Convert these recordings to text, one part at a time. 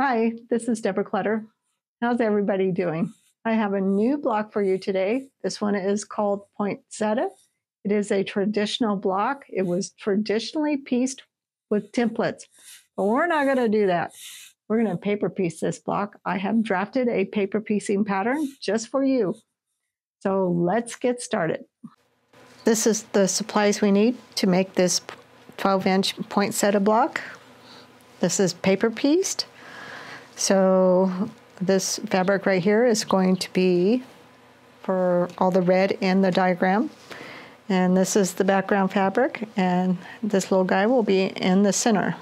Hi, this is Deborah Clutter. How's everybody doing? I have a new block for you today. This one is called Poinsettia. It is a traditional block. It was traditionally pieced with templates, but we're not going to do that. We're going to paper piece this block. I have drafted a paper piecing pattern just for you. So let's get started. This is the supplies we need to make this 12-inch poinsettia block. This is paper pieced. So this fabric right here is going to be for all the red in the diagram. And this is the background fabric, and this little guy will be in the center.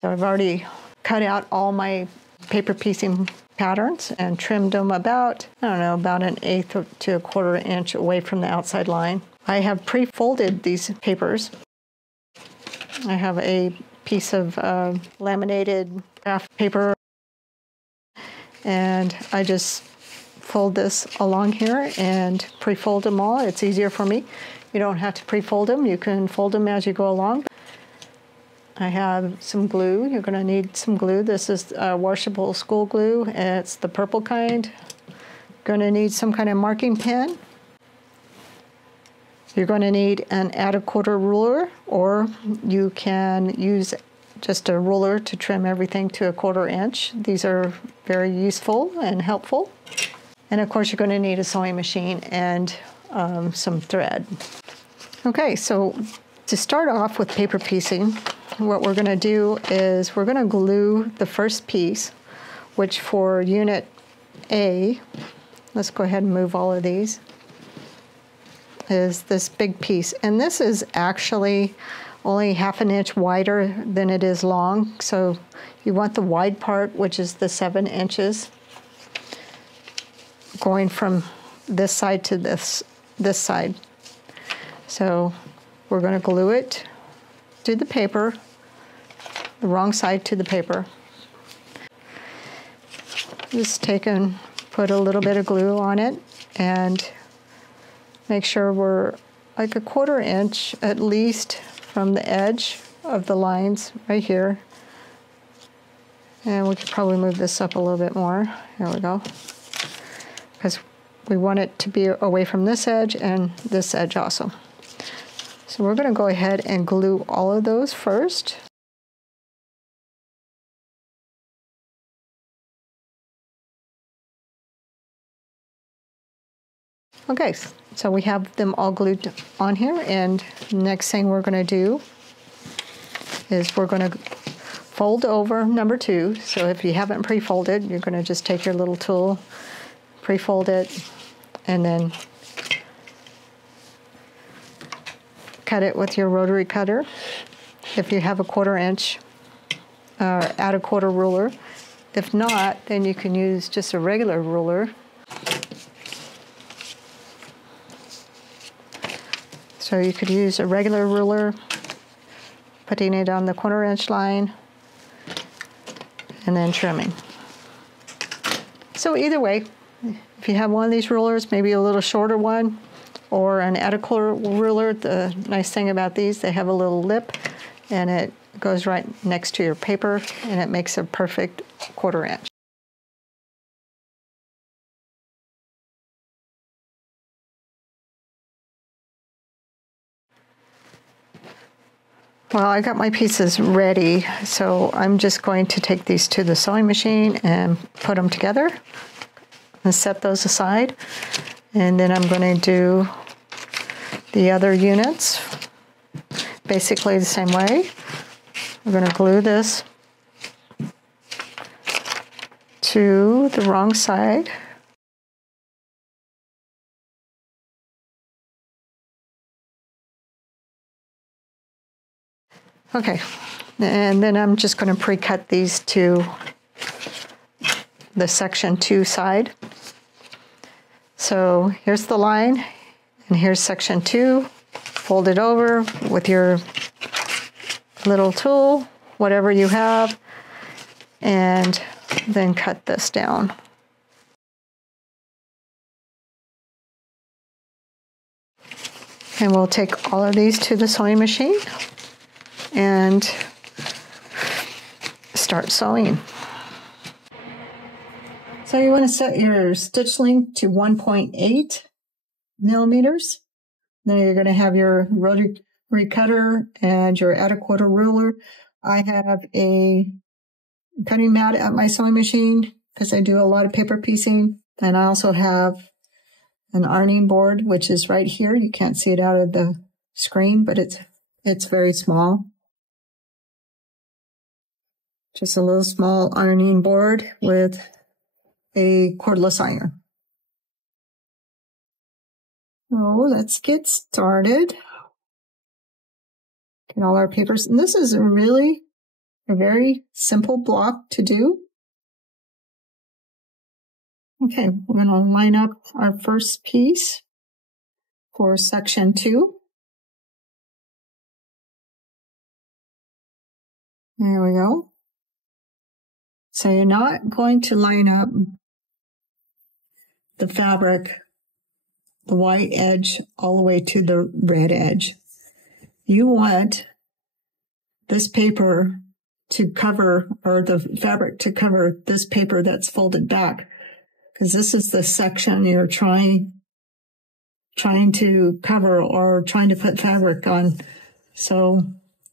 So I've already cut out all my paper piecing patterns and trimmed them about, about 1/8 to 1/4 inch away from the outside line. I have pre-folded these papers. I have a piece of laminated craft paper, and I just fold this along here and pre-fold them all. It's easier for me. You don't have to pre-fold them. You can fold them as you go along. I have some glue. You're going to need some glue. This is washable school glue. It's the purple kind. You're going to need some kind of marking pen. You're going to need an 1/4 ruler, or you can use just a ruler to trim everything to 1/4 inch. These are very useful and helpful. And of course, you're going to need a sewing machine and some thread. Okay, so to start off with paper piecing, what we're going to do is we're going to glue the first piece, which for unit A, let's go ahead and move all of these, is this big piece. And this is actually only 1/2 inch wider than it is long. So you want the wide part, which is the 7 inches, going from this side to this side. So we're going to glue it to the paper, the wrong side to the paper. Just take and put a little bit of glue on it and make sure we're like 1/4 inch at least from the edge of the lines right here. And we could probably move this up a little bit more. Here we go. Because we want it to be away from this edge and this edge also. So we're going to go ahead and glue all of those first. Okay, so we have them all glued on here, and next thing we're going to do is we're going to fold over number 2. So if you haven't pre-folded, you're going to just take your little tool, pre-fold it, and then cut it with your rotary cutter. If you have a 1/4 inch, add a 1/4 ruler. If not, then you can use just a regular ruler. So you could use a regular ruler, putting it on the 1/4 inch line, and then trimming. So either way, if you have one of these rulers, maybe a little shorter one, or an 1/4 ruler, the nice thing about these, they have a little lip, and it goes right next to your paper, and it makes a perfect 1/4 inch. Well, I got my pieces ready, so I'm just going to take these to the sewing machine and put them together and set those aside. And then I'm going to do the other units basically the same way. We're going to glue this to the wrong side. Okay, and then I'm just going to pre-cut these to the section 2 side. So here's the line, and here's section 2. Fold it over with your little tool, whatever you have, and then cut this down. And we'll take all of these to the sewing machine and start sewing. So you want to set your stitch length to 1.8 millimeters. Then you're going to have your rotary cutter and your at-a-quarter ruler. I have a cutting mat at my sewing machine because I do a lot of paper piecing. And I also have an ironing board, which is right here. You can't see it out of the screen, but it's very small. Just a little small ironing board with a cordless iron. So let's get started. Get all our papers. And this is really a very simple block to do. Okay, we're going to line up our first piece for section 2. There we go. So you're not going to line up the fabric, the white edge, all the way to the red edge. You want this paper to cover, or the fabric to cover this paper that's folded back, because this is the section you're trying to cover or trying to put fabric on. So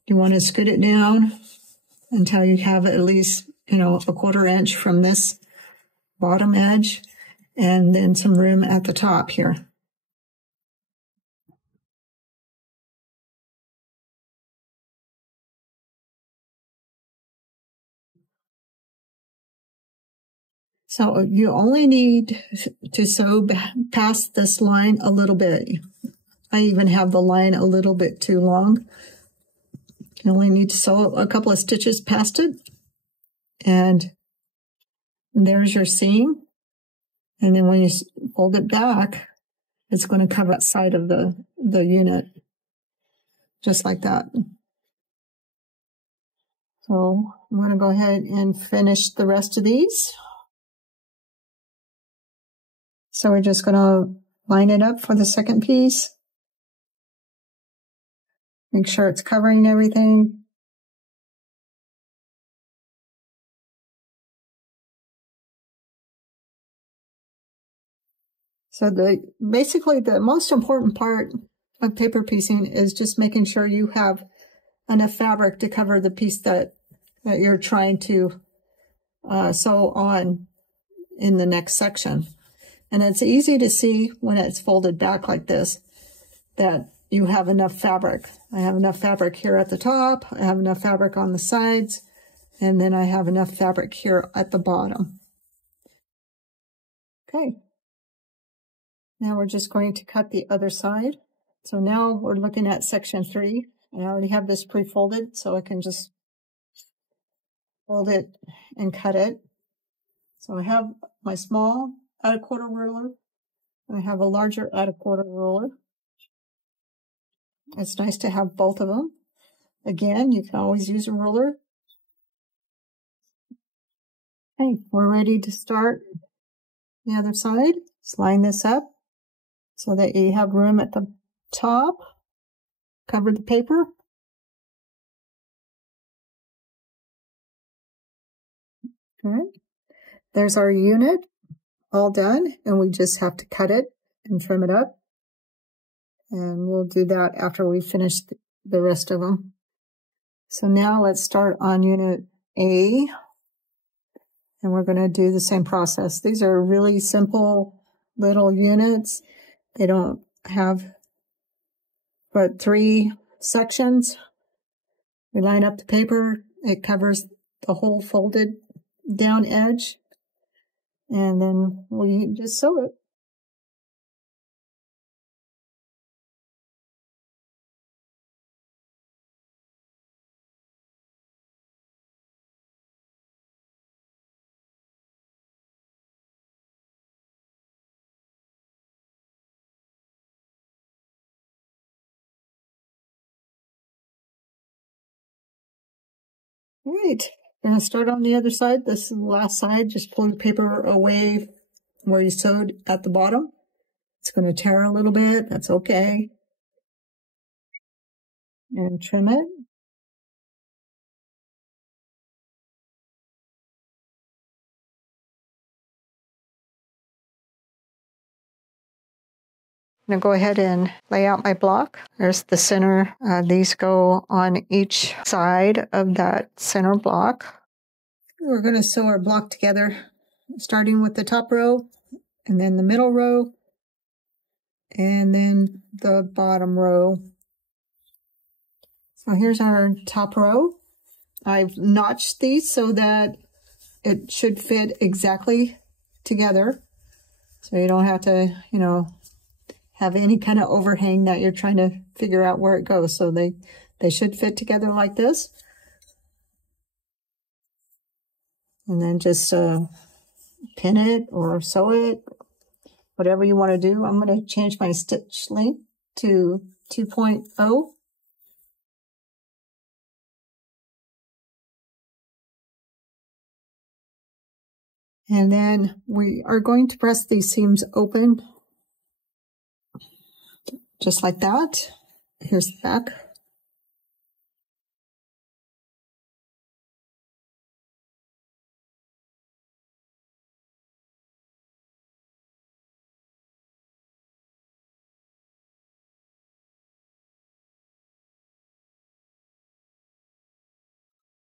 you want to scoot it down until you have at least, a 1/4 inch from this bottom edge, and then some room at the top here. So you only need to sew past this line a little bit. I even have the line a little bit too long. You only need to sew a couple of stitches past it. And there's your seam. And then when you fold it back, it's going to cover that side of the unit. Just like that. So I'm going to go ahead and finish the rest of these. So we're just going to line it up for the second piece. Make sure it's covering everything. So basically the most important part of paper piecing is just making sure you have enough fabric to cover the piece that you're trying to sew on in the next section. And it's easy to see when it's folded back like this that you have enough fabric. I have enough fabric here at the top, I have enough fabric on the sides, and then I have enough fabric here at the bottom. Okay. Now we're just going to cut the other side. So now we're looking at section 3. I already have this pre-folded, so I can just fold it and cut it. So I have my small at-a-quarter ruler, and I have a larger at-a-quarter ruler. It's nice to have both of them. Again, you can always use a ruler. Okay, we're ready to start the other side. Just line this up so that you have room at the top. Cover the paper. Okay. There's our unit all done, and we just have to cut it and trim it up. And we'll do that after we finish the rest of them. So now let's start on unit A. And we're going to do the same process. These are really simple little units. They don't have but 3 sections. We line up the paper. It covers the whole folded down edge. And then we just sew it. All right, I'm going to start on the other side. This is the last side. Just pull the paper away where you sewed at the bottom. It's going to tear a little bit. That's okay. And trim it. going to go ahead and lay out my block. There's the center. These go on each side of that center block. We're going to sew our block together, starting with the top row, and then the middle row, and then the bottom row. So here's our top row. I've notched these so that it should fit exactly together. So you don't have to, have any kind of overhang that you're trying to figure out where it goes. So they should fit together like this. And then just pin it or sew it, whatever you want to do. I'm going to change my stitch length to 2.0. And then we are going to press these seams open, just like that. Here's the back.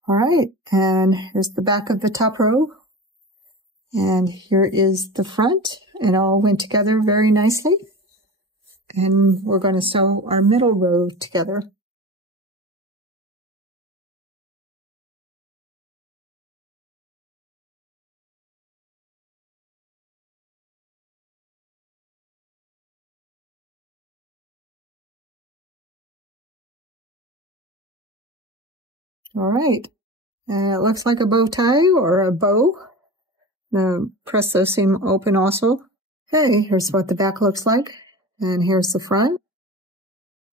All right, and here's the back of the top row. And here is the front. It all went together very nicely. And we're going to sew our middle row together. All right, and it looks like a bow tie or a bow. Press those seam open also. Okay, here's what the back looks like. And here's the front.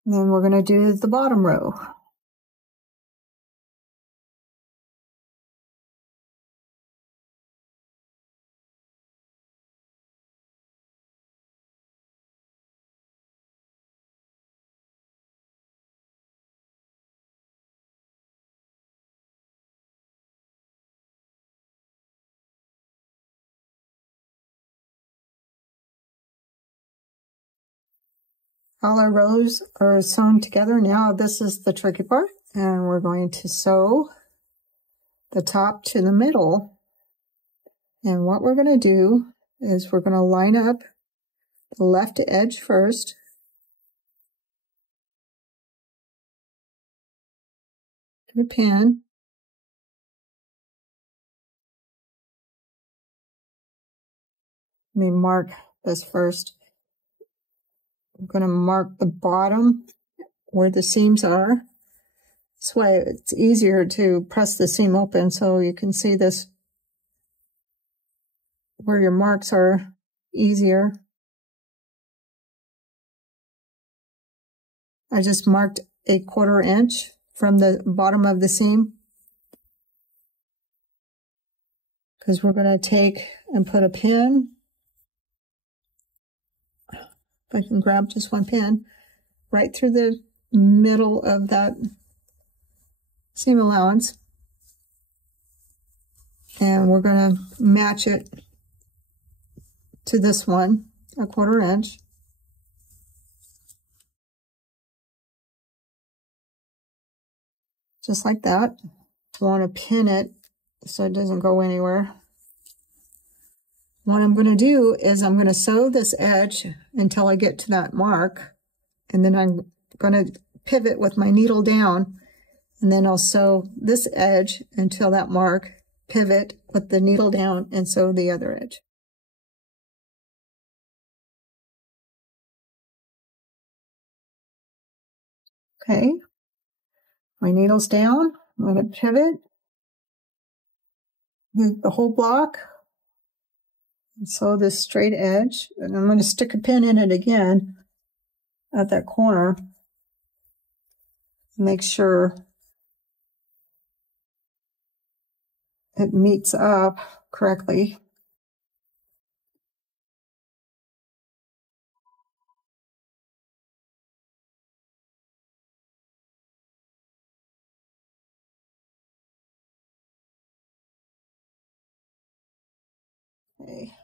And then we're going to do the bottom row. All our rows are sewn together. Now this is the tricky part. And we're going to sew the top to the middle. And what we're going to do is we're going to line up the left edge first. To the pin. Let me mark this first. I'm going to mark the bottom where the seams are. This way it's easier to press the seam open so you can see this where your marks are easier. I just marked a 1/4 inch from the bottom of the seam because we're going to take and put a pin. If I can grab just one pin right through the middle of that seam allowance, and we're going to match it to this one, a 1/4 inch. Just like that. I want to pin it so it doesn't go anywhere. What I'm going to do is I'm going to sew this edge until I get to that mark, and then I'm going to pivot with my needle down, and then I'll sew this edge until that mark, pivot with the needle down, and sew the other edge. Okay, my needle's down. I'm going to pivot the whole block and sew this straight edge, and I'm going to stick a pin in it again at that corner. Make sure it meets up correctly. Okay.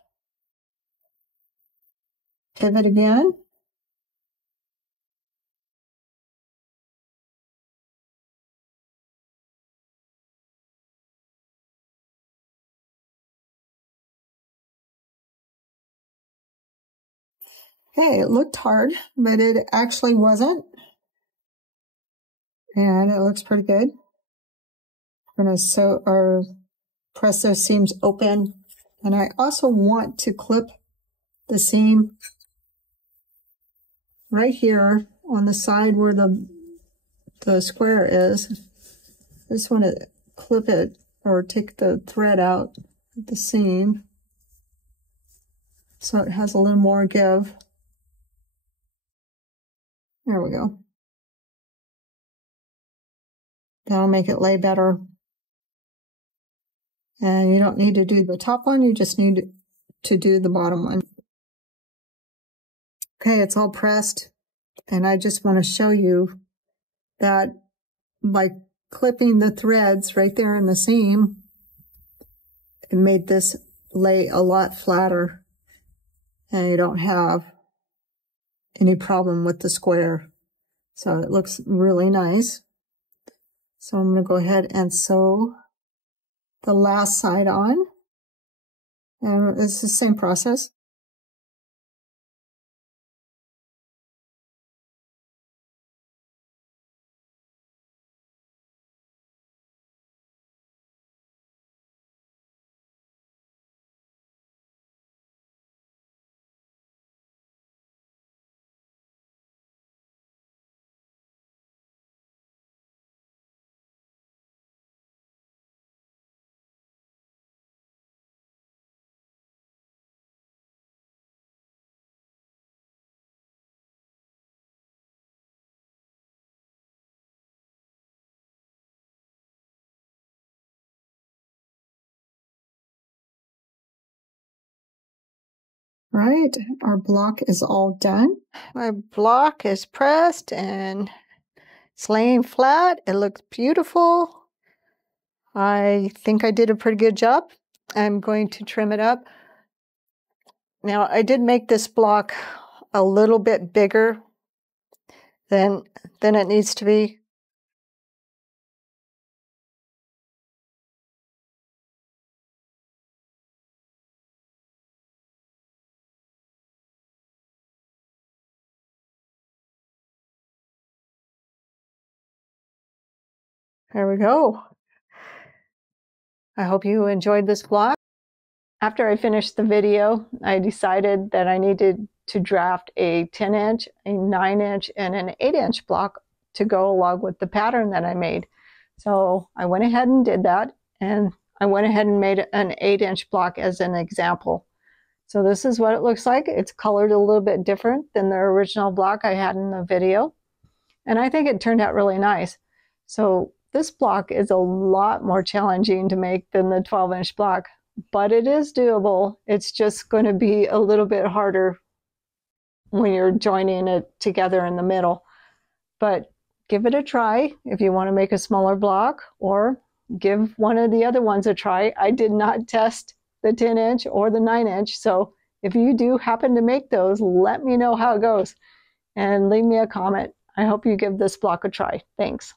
Pivot again. Okay, it looked hard, but it actually wasn't. And it looks pretty good. I'm going to sew or press those seams open. And I also want to clip the seam right here on the side where the square is. I just want to clip it or take the thread out of the seam so it has a little more give. There we go. That'll make it lay better. And you don't need to do the top one, you just need to do the bottom one. Okay, it's all pressed, and I just want to show you that by clipping the threads right there in the seam, it made this lay a lot flatter, and you don't have any problem with the square. So it looks really nice. So I'm going to go ahead and sew the last side on. And it's the same process. Right, our block is all done. My block is pressed and it's laying flat. It looks beautiful. I think I did a pretty good job. I'm going to trim it up. Now, I did make this block a little bit bigger than it needs to be. There we go. I hope you enjoyed this vlog. After I finished the video, I decided that I needed to draft a 10-inch, a 9-inch, and an 8-inch block to go along with the pattern that I made. So I went ahead and did that, and I went ahead and made an 8-inch block as an example. So this is what it looks like. It's colored a little bit different than the original block I had in the video. And I think it turned out really nice. So this block is a lot more challenging to make than the 12-inch block, but it is doable. It's just going to be a little bit harder when you're joining it together in the middle. But give it a try if you want to make a smaller block, or give one of the other ones a try. I did not test the 10-inch or the 9-inch, so if you do happen to make those, let me know how it goes and leave me a comment. I hope you give this block a try. Thanks.